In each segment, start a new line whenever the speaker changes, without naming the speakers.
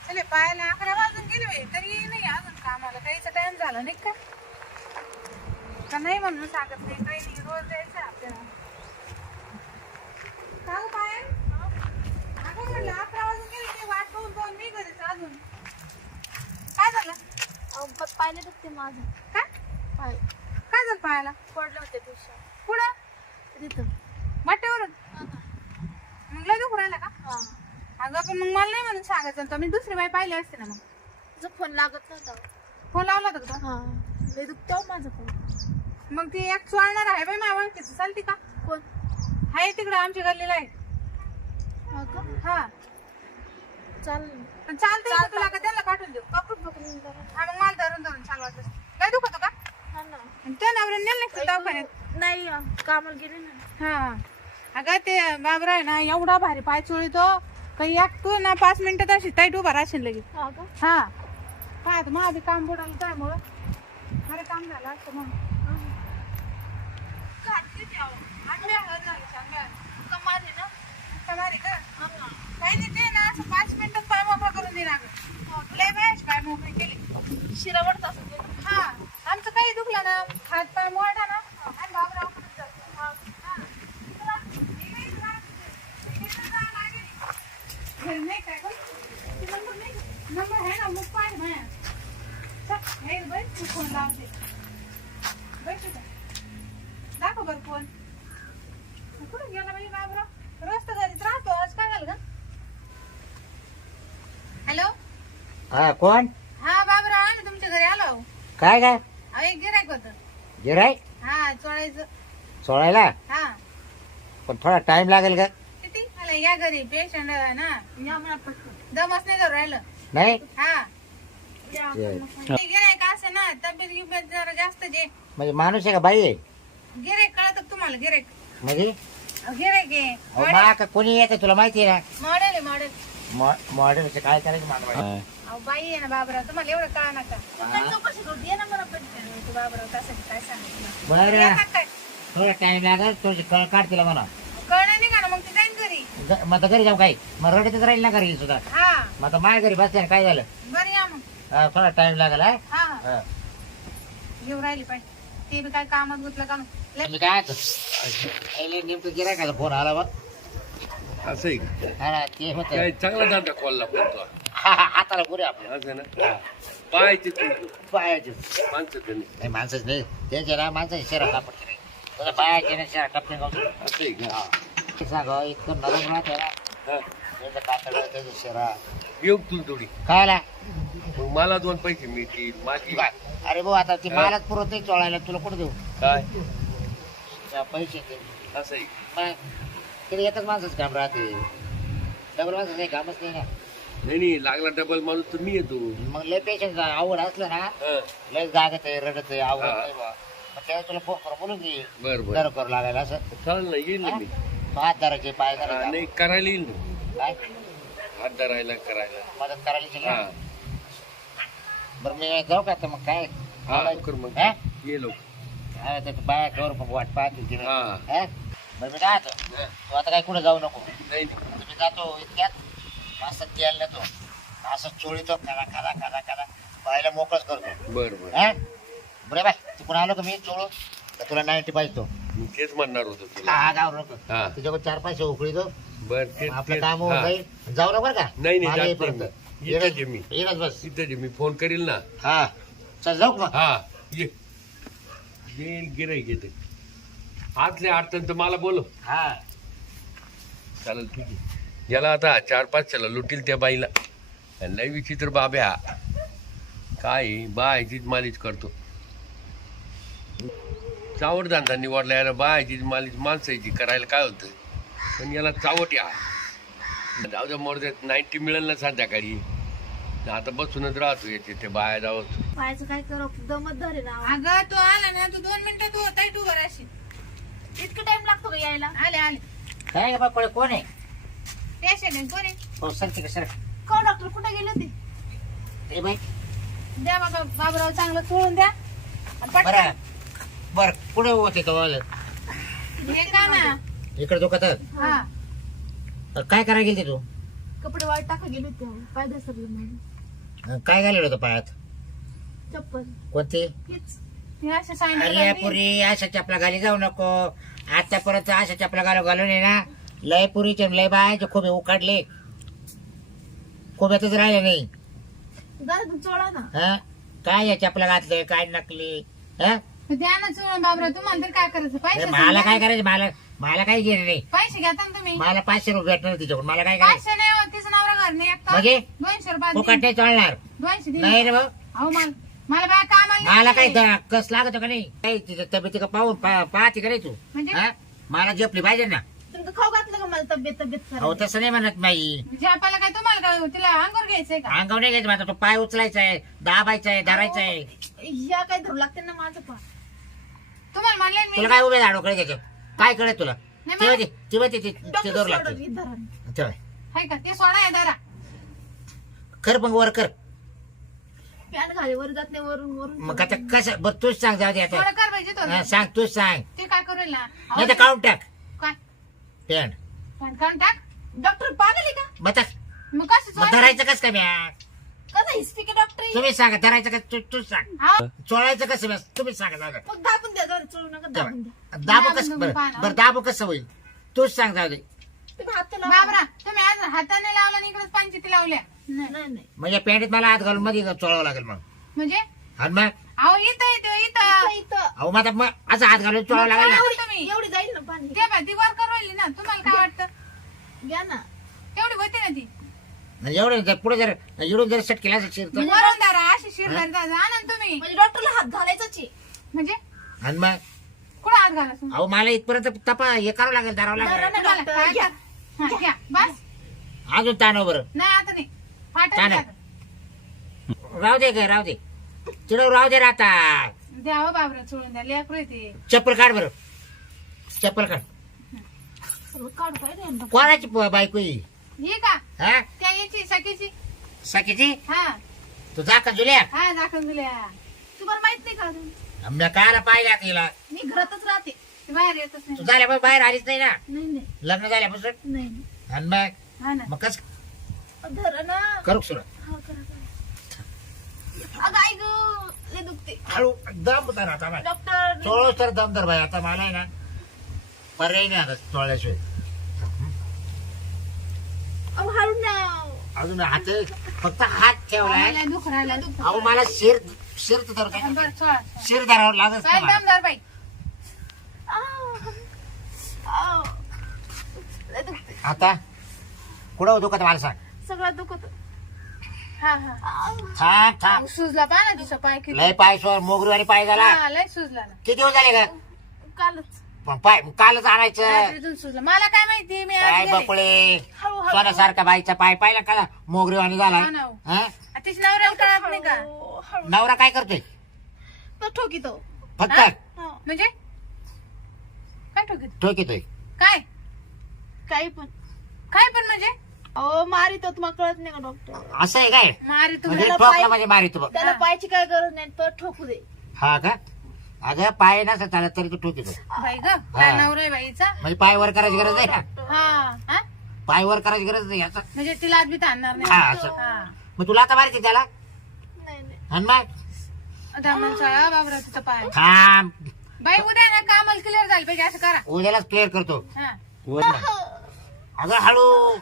चले पायाला 11 वाजून गेले बाई, तरी नाही अजून कामाला काहीचा टाइम झाला नाही का? का नाही म्हणून सांगत नाही, काही नाही, रोज जायचं आपल्याला. का पाय अगं म्हणलं 11 वाजून गेले, ते वाट पाहून पाहून मी घरीच अजून. काय झालं?
पाहिलं दुखते माझं.
काय
पाय
काय झालं पायाला?
पडले होते दिवसा
पुढं
तिथं.
वाटेवरून मग लय दुखू राहिला का? अगं पण मग मला नाही म्हणून सांगायचं तर मी दुसरी बाई पाहिली असते ना. मग
तुझा फोन लागत नव्हता.
फोन लावला होता का?
लय दुखतो माझं फोन.
मग ती एक चोळणार आहे बाई माझ्या ओळखीचं, चालते का?
कोण?
आहे तिकडं आमच्या गल्लीला आहे.
हा का?
हा
चाल
पण चालतंय का तुला? का त्याला पाठवून देऊ?
पकडून पकडून जरा.
हा मग मला धरून धरून चालवायचं. काय दुखतो का?
हा ना.
आणि त्या नवऱ्याने नेलं नाही का दवाखान्यात?
नाही कामाला गेले ना.
हा अगं ते बाबरा आहे ना, एवढा भारी पाय चोळीतो काही एक तू ना 5 मिनिटात अशी ताईट उभा राहशील लगेच.
हा का?
हा काय मग आधी काम बुडालं त्यामुळं खरं काम झालं असतं. मग
कमाल आहे ना.
कमारी का? काही नाही, ते ना असं 5 मिनिटात पाय मोकळा करून दे लागत. लय वेळेस पाय मोकळे केले.
शिरावडत असं ते.
हा आमचं काही दुखलं ना, हात पाय मोडा ना आणि बाबराव कडे जातो. हा. नाही काय गं? ते नंबर नाही का? नंबर आहे ना, मग पाय माया. चल, हे बाई, तू फोन लावते. बैठ इथं. दाखव बरं फोन. कुठं गेला बाई बाबराव? रोज तर घरीच राहतो, आज काय झालं गं? हॅलो
हा कोण?
हा बाबराव आहे ना, तुमच्या घरी आलो.
काय काय
अहो एक गिऱ्हाईक होतं.
गिराय
हा चोळायचं.
सोडायला
हा
पण थोडा टाइम लागेल का?
किती आला या घरी पेशंट ना, या मला पटकन. दमच नाही धरून राहिलं.
नाही
हा
ते-
गिऱ्हाईक असं ना, तब्येत गिब्येत जरा जास्त जे
म्हणजे माणूस आहे का बाई आहे?
गिऱ्हाईक कळत तुम्हाला? गिऱ्हाईक
म्हणजे
गिऱ्हाईक आहे.
अहो, मा का कोणी येते तुला माहिती आहे
मॉडेल आहे मॉडेल.
ना मॉडेलचं काय करायचं मला
अहो बाई आहे ना बाबराव, तुम्हाला एवढं कळा नका.
काय चौकशी करू दे ना मला पण.
तू बाबराव तसं काय सांगितलं
बरं
काय
थोडा टाइम लागेल, थोडी कळ काढ तिला म्हणा.
कळलं नाही का ना, मग ती जाईन घरी.
मग आता घरी जाऊ काही मग रडतच राहील ना घरी सुद्धा.
हा
मग आता माझ्या घरी बसते काय झालं?
बरं या मग.
हा, थोडा टाइम लागेल. हा
हा
हा.
घेऊन राहिली पाहिजे. ते बी काय कामात गुतलं का?
मी काय नेमकं गिरायकाला फोन आला बघ.
असं आहे का?
हा ना, ते होत
काय चांगला दादा कॉलला पडतो
हाताला पुरे आपल्या
असं ना पाहायचे तू
पायाचे
माणसं त्यांनी
नाही माणसंच नाही त्यांच्या ना माणसाची शहरात टापट नाही तुझ्या पायाचे ना शहरात टापते
असं आहे का?
सांगा इतकं नरम राहत आहे ना
हा.
त्याचं कातड त्याचं शहरा
येऊ तुला थोडी
खायला
मग मला 2 पैसे मिळतील माझी
अरे भाऊ आता ती मालच पुरत नाही चोळायला तुला कुठं देऊ
काय
त्या पैसे ते
असं आहे
मग तिथे एकच माणसाचं काम राहते डबल माणसाचं काही कामच नाही ना
नाही लागला डबल माणूस तर मी येतो
मग लय पेशंट आवड असलं ना
हा.
लय जागत आहे रडत आहे आवड
हा.
नाही बा मग तेव्हा तुला फोन करून बोलून घे
बर बर
दर करू लागायला असं
चालेल ना येईल ना मी
हात धरायचे पाय
हा,
धरायचे
नाही करायला येईल ना
काय
हात धरायला करायला
मदत करायला
हा
बरं मी जाऊ का आता मग काय
हा लवकर मग
हा?
ये लोक
हा, त्याचं बाया कवर मग वाट पाहते तिने
हा
हा? बरं मी काय आता तू आता काय कुठं जाऊ नको
नाही
तुम्ही जातो इतक्यात असं तेल नेतो असं चोळीतो खाला खाला खाला खाला बायला मोकळच करतो
बर बर
हा बरे बाय तिकडून आलो का मी चोळू तर तुला 90 पाहिजे तो
मी तेच म्हणणार होतो
हा
तुला
हा गाव नको
हा
तुझ्याकडे 4 पैसे उकळी दो
बर तेच
आपलं
तेच
काम होऊन
हा.
जाईल जाऊ नको बरं का
नाही नाही
मला
जात
येईपर्यंत.
नाही मी. इथंच आहे मी
येणंच बस
इथंच आहे मी फोन करील ना
हा चल जाऊ का मग
हा ये येईल गिराईक येते आतल्या अडचण तर मला बोलो
हा
चालेल ठीक आहे याला आता 4-5 चला लुटील त्या बाईला आणि लय विचित्र बाब्या काय बायचीच मालिश करतो चावट धंदा निवडला याला बायचीच मालिश माणसाची करायला काय होतं पण याला चावट या जाऊ द्या मोरद्यात 90 मिळेल ना संध्याकाळी आता बसूनच राहतो याचे ते बाया जावं
पायाचं काय करू दमत धरे ना.
अगं तू आला ना, तू 2 मिनिटात तू ताईट उभं राहशील.
इतकं टाइम लागतो का यायला?
आले आले
काय बा कोण आहे
पेशंट आहे कोणी?
हो सर सर
कोण डॉक्टर कुठे गेले होते?
ए बाई
द्या बाबा बाबराव चांगलं चोळून द्या आणि
बरं
पटकन
बरं कुठे होते तो
हे का ना.
इकडे दुखत
हा
काय करायला गेली तू
कपडे वाट टाका गेले होते पाय घसरले माझे.
काय घालेलं होतं पायात?
चप्पल
कोणती?
हेच.
ती अशी
अरे
सांगितलं
पुरी अशा चपला घाली जाऊ नको. आतापर्यंत अशा चपला घालून आहे ना, लय पुरीचे लय बायचे खोबे उकाडले, खोब्यातच राहिले नाही.
दादा तुम्ही चोळा ना.
हा काय या चपला घातले, काय नकली? हा
द्या ना चोळून बाबरा, तुम्हाला तर काय करायचं? पैसे
मला काय करायचं? मला काही घेणे नाही.
पैसे घेता ना तुम्ही.
मला 500 रुपये भेटणार तिच्याकडून. मला काय करायचं?
500 नाही होत, तिचं नवरा घर नाही एकटा.
म्हणजे?
200 रुपये
फुकट नाही चालणार.
200 दे.
नाही रे भाऊ,
अहो मला बाय कामाला
मला
नाही.
काही कस लागत का नाही? काही तिच्या तब्येती का पाहून पाहते का नाही तू?
म्हणजे?
हा? मला झोपली पाहिजे ना.
तुमचं खाऊ घातलं का मला तब्येत
अहो
खराब?
तसं नाही म्हणत नाही.
म्हणजे आपल्याला काय तुम्हाला काय तिला अंगावर घ्यायचंय का?
अंगावर नाही घ्यायचं माझा. तो पाय उचलायचा आहे, दाबायचा आहे, धरायचा आहे.
या काय धरू लागते ना माझं पाय.
तुम्हाला म्हणले मी
तुला काय उभे झाडोकडे घ्यायचं? काय कळत तुला?
नाही
तेव्हा
मला-
ते तेव्हा ते
डॉक्टर
दोर
सोडून
लागतं.
घे धरा.
तेव्हा
हाय का ते सोडा आहे जरा.
कर मग वर कर.
पॅन्ट घाले वर जात नाही वरून वरून.
मग आता कसं बरं तूच सांग. जाऊ दे आता.
थोडं कर पाहिजे
हा,
तो.
सांग तूच सांग.
ते काय करेल ना?
नाही तर काढून टाक
काय
पॅन्ट.
पण काढून टाक.
डॉक्टर पागल आहे का?
बता.
मग कसं
मग
चोळायचं?
धरायचं कसं काय म्या?
कसं हिस्ट्री के डॉक्टर आहे?
तुम्ही सांगा. धरायचं कसं तूच सांग.
हा?
चोळायचं कसं म्या? तुम्ही सांगा. जाऊ दे.
मग दाबून द्या जरा चोळू नका दाबून द्या.
दाबू कसं? बरं दाबू कसं होईल? तूच सांग. जाऊ दे.
तुम्ही हात तर लावा.
बाबरा तुम्ही आज हाताने लावला आणि इकडेच पंचायती लावल्या. नाही.
नाही नाही
म्हणजे पॅन्टीत मला हात घालून मध्ये चोळावं लागेल मग.
म्हणजे
आणि मग
अहो इथं इथं
इथं
इथं
इथं.
अहो माझा मग असं हात घालून चोळावं लागेल ना.
तुम्ही
एवढी जाईल ना पाणी.
ते बाय ती वर करवली ना. तुम्हाला काय वाटतं?
घ्या ना.
तेवढी होती ना ती.
एवढं पुढे जर इडून जर सेट केला असेल तर
वरून दारा अशी शिरदार जा ना तुम्ही.
म्हणजे डॉक्टरला हात घालायचाच आहे.
म्हणजे
आणि मग
कुठं हात घालायचं?
अहो मला इथपर्यंत तपा हे करावं लागेल, धरावं
धरा
लागेल.
ना
तुम्हाला
डॉक्टर
काय
घ्या.
हा, घ्या बस.
अजून ताणव बरं.
नाही आता नाही फाटत
काय
नाही
नाही?
आता.
राहू दे ग, राहू दे. चिडव राहू दे राहता.
द्या हो बाबरा सोडून द्या लेकरू आहे ते.
चप्पल काढ बरं. चप्पल काढ.
सगळं काढू पाहिजे ना.
कोणाची बायको ही?
ही का
हा
त्या याची सखीची.
सखीची?
हा
तू जा का जुल्या?
हा दाखवून दिल्या.
तुम्हाला माहित नाही का अजून?
मी कायला पाहिला तिला?
मी घरातच राहते.
ती बाहेर येतच
तू
नाही.
झाल्यापासून बाहेर आलीच नाही ना.
नाही नाही
लग्न झाल्यापासून.
नाही
आणि मग
हा ना.
मग कस
धरा ना.
करू सुरू?
हा करा करा. अगं आई गं लय दुखते.
हळू दम धर आता बाय.
डॉक्टर
चोळस तर दम धर बाय. आता मला आहे ना पर्याय नाही आता चोळल्याशिवाय.
अहो हळू ना.
अजून हात फक्त हात ठेवलाय.
लय दुख राहिला दुख.
अहो मला शिर तर धरू काय?
बरं सोळा.
शिर धरावं लागत
काय दमदार बाई.
आव. लय दुखते.
आता कुठं दुखत मला सांग.
सगळं दुखत.
हा हा.
थांब थांब.
सुजला पहा ना तिचा पाय किती.
लय पाय सोड. मोगरीवाणी पाय झाला.
हा लय सुजला ना.
किती दिवस झाले का?
कालच.
पण पाय कालच आणायचं.
रात्रीतून सुजला. मला काय माहिती मी आज
काय
गेले.
बकुळे
हळू हळू.
सोन्यासारखा बाईचा पाय पाहिला का? मोगरीवाणी झाला.
हा ना.
हा?
तिच्या नवऱ्याला कळत नाही का?
हळू हळू.
नवरा काय करतोय?
तो ठोकीतो.
फक्त
हा?
हा.
म्हणजे काय ठोकीत?
ठोकीतोय.
काय
काही पण.
काय पण म्हणजे
अहो मारितो तुम्हाला कळत नाही का डॉक्टर?
असं आहे काय?
मारी
म्हणजे
तुम्ही.
ठोकला म्हणजे मारितो बघ.
त्याला
हा.
पायची काय गरज नाही तो ठोकू दे.
हा का? अगं पाय नसता चालत तरी तू ठोकीतो.
बाई ग काय नवरा आहे बाईचा.
म्हणजे पाय वर करायची गरज नाही ना.
हा हा
पाय वर करायची गरज नाही असं.
म्हणजे तिला आज बी आणणार
हा,
नाही.
असं.
हा
मग तुला आता मारायची त्याला?
नाही नाही.
आणि मग
आता माणसाळा बाबरा तिचा पाय.
थांब.
बाई उद्या ना कामाला क्लिअर झालं पाहिजे असं करा.
उद्यालाच क्लिअर करतो.
हा
वर नाही. अगं हळू.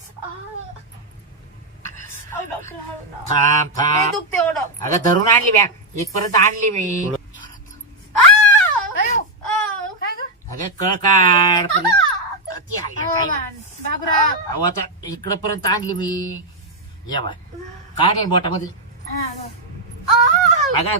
अहो डॉक्टर हळू ना.
थांब
लय
थांब.
दुखते ओ डॉक्टर.
अगं धरून आणली बॅग. इथपर्यंत आणली मी.
अयो, काय ग?
अगं कळ काढ. पण ती आहे
अहो,
काय?
मान. बाबरा
अहो आता इकडं पर्यंत आणली मी. या बाय काढ आहे बोटामध्ये.
हा ग.
अगं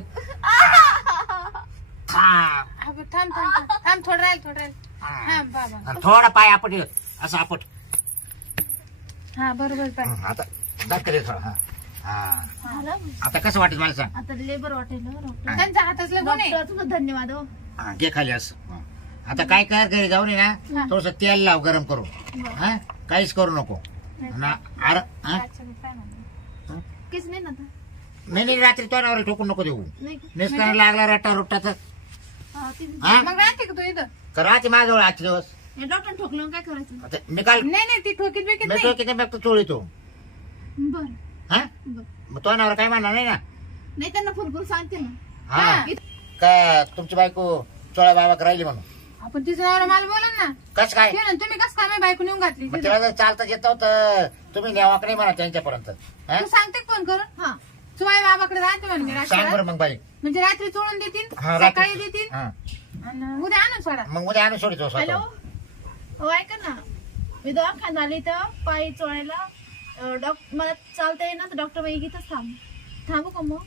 थांब.
थांब थांब थांब थांब थोडं राहील थोडं राहील.
हा.
हा बाबा.
आणि थोडा पाय आपट असं आपट.
हा बरोबर पाय.
आता दाखल थोडा. हा हा.
झालं?
आता कसं वाटेल मला सांग.
आता लेबर वाटेल ना डॉक्टर.
त्यांच्या हातातले गुण आहे.
डॉक्टर तुमचं धन्यवाद हो.
हा, घे खाली असं. हा. आता काय कर घरी जाऊन ये ना थोडस तेल लाव गरम करू. हा काहीच करू नको. ना हा?
अच्छा, मी काय म्हणते.
काहीच नाही ना आता.
नाही रात्री तो नावर ठोकून नको देऊ.
नाही का?
नेसताना लागला रट्टा रुट्टाच.
हा, ते
हा
मग राहते का तू इथं?
राहते माझ्याजवळ आजचे दिवस.
डॉक्टर ठोकलं काय करायचं?
आता मी काल
नाही ती ठोकीत बिकीत
मी
नाही.
तो किती बघतो चोळीतो
बर
हा
बर
मग तो नावर काय म्हणणार नाही ना
नाही त्यांना फुरफुर सांगते ना.
हा का तुमची बायको चोळा बाबा राहिली म्हणून
आपण तिचं नावाला मला बोला ना.
कस काय
ते ना, तुम्ही कसं काय माझ्या बायको नेऊन घातली
मग तिला जर चालता येत तर तुम्ही न्यावाक नाही म्हणा त्यांच्यापर्यंत हा?
तू सांगते का फोन करून?
हा
तुझ्या बाबाकडे राहते म्हणे मी
सांग
रात्री.
बरं मग बाई
म्हणजे रात्री चोळून देतील,
हा,
सकाळी
रात्री-
देतील
हा.
आणि उद्या आणून सोडा.
मग उद्या आणून सोडितो
हॅलो
स्वतः.
हो ऐका ना, मी दवाखान्यात आली तर पाय चोळायला मला चालता येईना तर डॉक्टर बाई इथंच थांबू का मग?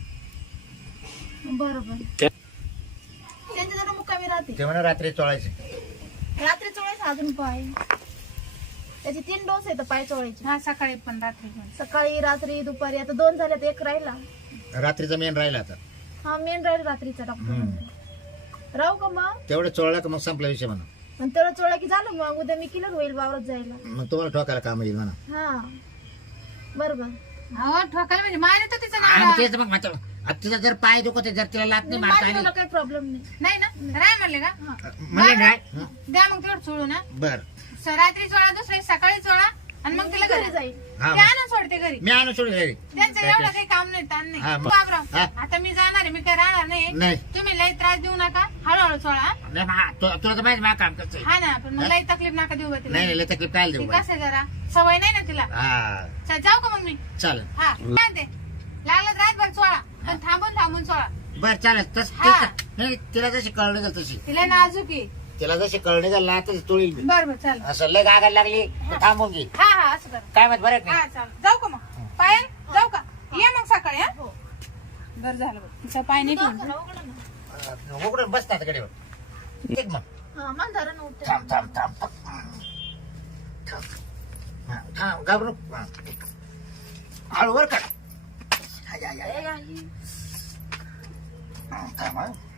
बरोबर त्यांच्या जरा मुक्कामी राहते.
ते म्हणा रात्री चोळायचे
रात्री चोळायचं अजून पाय. त्याचे 3 डोस आहेत पाय चोळायचे.
हा सकाळी पण रात्री पण.
सकाळी रात्री दुपारी. आता 2 झाल्यात, 1 राहिला.
रात्रीचा मेन राहिला आता
हा मेन राहिला रात्रीचा डॉक्टर. राहू का मग?
तेवढं चोळला का मग संपला विषय म्हणा
आणि तेवढं चोळा की झालं मग उद्या मी किलर होईल वावरात जायला.
मग तुम्हाला ठोकायला काम येईल म्हणा
हा बरोबर.
हो ठोकायला म्हणजे मारे तर तिचं
हा,
नाव.
मग तेच मग माझं आता तिचा जर पाय दुखत आहे, जर तिला लात नाही मारता आली
मला काही प्रॉब्लेम नाही.
नाही ना राय म्हणले का?
म्हणजे नाही
द्या मग तेवढं चोळू ना.
बर
रात्री चोळा, दुसऱ्या सकाळी चोळा आणि मग तिला घरी
घरी जाईल.
हा
ते आणून सोडते घरी.
मी आणून सोडून घरी
त्यांचं एवढं काही काम नाही, ताण नाही.
हा, मग.
बाबराव,
हा.
आता मी जाणार आहे, मी काय राहणार नाही.
नाही
तुम्ही लई त्रास देऊ नका, हळूहळू चोळा.
नाही मग तुला तर माहिती माझं काम करतोय
हा ना, पण मग लई तकलीफ नका देऊ बा तिला.
नाही नाही तकलीफ काय
ती
देऊ
कसं आहे जरा सवय नाही ना तिला.
हा
चल, जाऊ का मग मी?
चालेल
हा काय म्हणते? लागलं तर रातभर चोळा, पण थांबून थांबून चोळा.
बर चालेल तस
हा.
नाही तिला जशी कळणी झाली तशी
तिला नाजूक आहे.
तिला जशी कळणी झाली ना तशी तोळील मी
बरं चल.
असं लय गागायला लागली तर थांबून घे
हा हा असं कर.
काय माहित बरं का
हा
नाही
चाल, जाऊ का मग? पायल जाऊ का? ये मग सकाळी. हा
हो.
बरं झालं बघ. तिचा पाय नाही ठेवून.
दवाखाना उघडा ना.
उघडून बसतात कडेवर ठीक मग
हा मांधारा नव्हतं.
थांब थांब थांब थांब हा, थांब घाबरू हा. हळू वर काढ
ए, आई.
थांब हा.